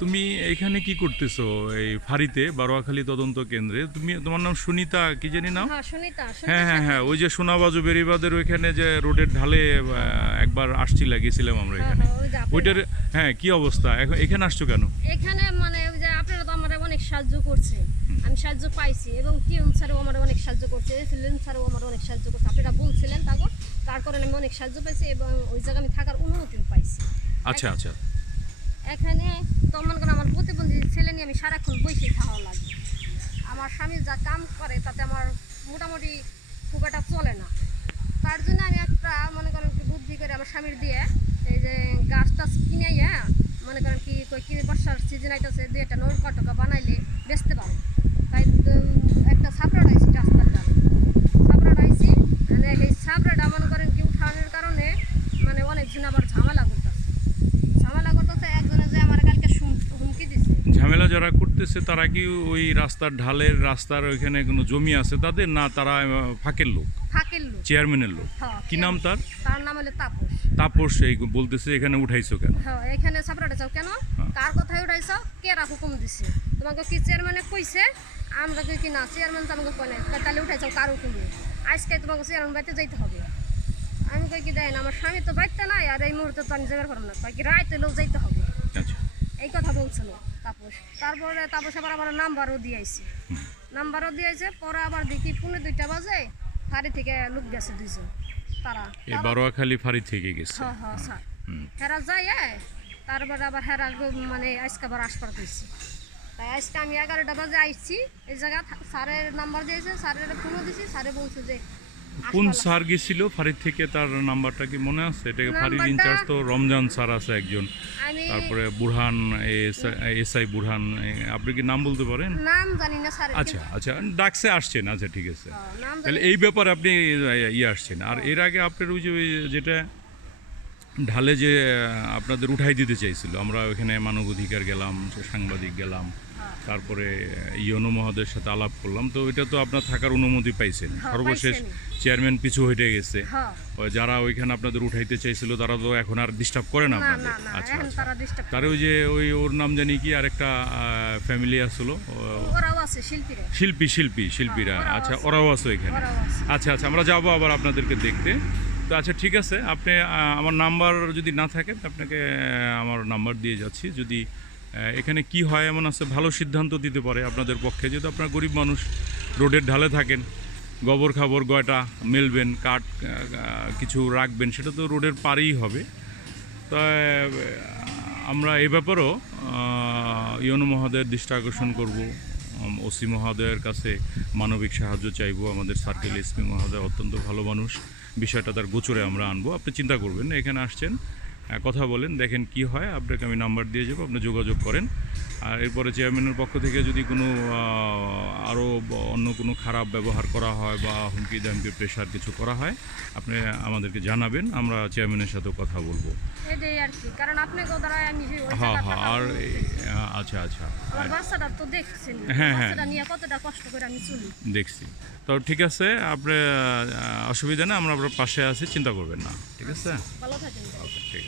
তুমি এখানে কি করতেছো এই ফাঁড়িতে বারোয়াখালী তদন্ত কেন্দ্রে? তোমার নাম সুনিতা কি জানি নাম? হ্যাঁ সুনিতা হ্যাঁ হ্যাঁ হ্যাঁ, সাথী। ওই যে সোনাবাজু বেরিবাদের ওইখানে যে রোডের ঢালে একবার আসছি, লাগিয়েছিলাম আমরা হ্যাঁ এখানে। হ্যাঁ ওই যে আপনারা। ওইটার হ্যাঁ, কি অবস্থা এখন? এখানে আসছো কেন? এখানে মানে ওই যে আপনারা তো আমার অনেক সাহায্য করছে, আমি সাহায্য পাইছি এবং টিউন স্যারও আমার অনেক সাহায্য করছে, এসিলেন স্যারও আমার অনেক সাহায্য করছে। আপনারা বলছিলেন তার কারণে আমি অনেক সাহায্য পাইছি এবং ওই জায়গায় আমি থাকার অনুমতিও পাইছি। আচ্ছা আচ্ছা। এখানে তো মনে করেন আমার প্রতিবন্ধী ছেলে নিয়ে আমি সারাক্ষণ বসে থাকা লাগে। আমার স্বামী যা কাম করে তাতে আমার মোটামুটি খুব একটা চলে না। তার জন্য আমি একটা মনে করেন কি বুদ্ধি করে আমার স্বামীর দিয়ে এই যে গাছ টাছ কিনে মনে করেন কি কিনে বর্ষার সিজন আইতেছে দুই একটা নৌকা টকা বানাইলে বেচতে পারো। তাই একটা ছাপড়া আইছি রাস্তার ডাল ছাপড়া আইছি, মানে এই ছাপড়াটা মনে করেন কি উঠানোর কারণে মানে অনেকজন আবার ঝামেলা করতেছে একজনে যে আমার কালকে হুমকি দিছে। ঝামেলা যারা করতেছে তারা কি ওই রাস্তার ঢালের রাস্তার ওইখানে কোনো জমি আছে তাদের, না তারা ফাঁকের লোক? ফাঁকের লোক, চেয়ারম্যানের লোক? হ্যাঁ, কি নাম তার? তার নাম হলো তাপস। তাপস। এই বলতেছে এখানে উঠাইছো কেন? হ্যাঁ, এখানে ছাপড়াটা চাও কেন? হ্যাঁ। কার কথাই উঠাইছ? কেরা হুকুম দিছে? তোমাকে কি চেয়ারম্যানে কইছে? আমরা কই কি না, চেয়ারম্যান তো আমাকে কয় না, তাহলে উঠাইছ কার হুকুমে? আজকে তোমাকে চেয়ারম্যান বাড়িতে যাইতে হবে। আমি কই কি দেন, আমার স্বামী তো বাড়িতে নাই আর এই মুহূর্তে তো আমি যাবার পারবো না, কয় কি রাইতে লোক যাইতে হবে। আচ্ছা। এই কথা বলছিল তাপস। তারপরে তাপস আবার নাম্বারও দিয়েছে, পরে আবার দেখি 2:30 বাজে ফাঁড়ি থেকে লোক গেছে দুইজন। তারা এই বারোয়াখালী ফাঁড়ি থেকে গেছে? হ্যাঁ হ্যাঁ স্যার। হেরা যায় তারপরে আবার হেরা মানে আজকে আবার আসবার কইছি। তাই আজকে আমি 11টা বাজে আইছি এই জায়গা। স্যারের নাম্বার দিয়েছে, স্যারের ফোনও দিছি, স্যারে বলছে যে কোন স্যার গেছিল ফাঁড়ি থেকে? তার নাম্বারটা কি মনে আছে? এটাকে ফাঁড়ির ইনচার্জ তো রমজান স্যার আছে একজন, তারপরে বুরহান, এসআই বুরহান। আপনি কি নাম বলতে পারেন? নাম জানি না স্যার। আচ্ছা আচ্ছা, ডাকসে আসছেন। আচ্ছা ঠিক আছে, নাম তাহলে এই ব্যাপারে আপনি আসছেন। আর এর আগে আপনার ওই যে যেটা ঢালে যে আপনাদের উঠাই দিতে চাইছিল, আমরা ওইখানে মানবাধিকার গেলাম, সাংবাদিক গেলাম, তারপরে ইউনো মহোদয়ের সাথে আলাপ করলাম, তো এটা তো আপনার থাকার অনুমতি পাইছেন। সর্বশেষ চেয়ারম্যান পিছু হটে গেছে। যারা ওইখানে আপনাদের উঠাইতে চাইছিল তারা তো এখন আর ডিস্টার্ব করে না আপনাদের? আচ্ছা আচ্ছা। তার ওই যে ওর নাম জানি কি, আরেকটা ফ্যামিলি আসলো, শিল্পীরা। আচ্ছা, ওরাও আছে ওইখানে? আচ্ছা আচ্ছা, আমরা যাবো আবার আপনাদেরকে দেখতে। তো আচ্ছা ঠিক আছে, আপনি আমার নাম্বার যদি না থাকে আপনাকে আমার নাম্বার দিয়ে যাচ্ছি। যদি এখানে কি হয় এমন আছে, ভালো সিদ্ধান্ত দিতে পারে আপনাদের পক্ষে। যেহেতু আপনারা গরিব মানুষ, রোডের ঢালে থাকেন, গোবর খাবর গয়টা মেলবেন, কাঠ কিছু রাখবেন, সেটা তো রোডের পারেই হবে। তাই আমরা এই ব্যাপারেও ইউনো মহোদয়ের দৃষ্টি আকর্ষণ করব, ওসি মহোদয়ের কাছে মানবিক সাহায্য চাইবো। আমাদের সার্কেল এসপি মহোদয় অত্যন্ত ভালো মানুষ, বিষয়টা তার গোচরে আমরা আনবো। আপনি চিন্তা করবেন না, এখানে আসছেন, কথা বলেন, দেখেন কি হয়। আপনাকে আমি নাম্বার দিয়ে যাবো, আপনি যোগাযোগ করেন। আর এরপরে চেয়ারম্যানের পক্ষ থেকে যদি কোনো আরও অন্য কোনো খারাপ ব্যবহার করা হয় বা হুমকি দামকি প্রেশার কিছু করা হয়, আপনি আমাদেরকে জানাবেন, আমরা চেয়ারম্যানের সাথেও কথা বলবো। হ্যাঁ হ্যাঁ। আর আচ্ছা আচ্ছা, হ্যাঁ হ্যাঁ দেখছি। তো ঠিক আছে, আপনার অসুবিধা নেই, আমরা আপনার পাশে আছি, চিন্তা করবেন না। ঠিক আছে, ওকে ঠিক আছে।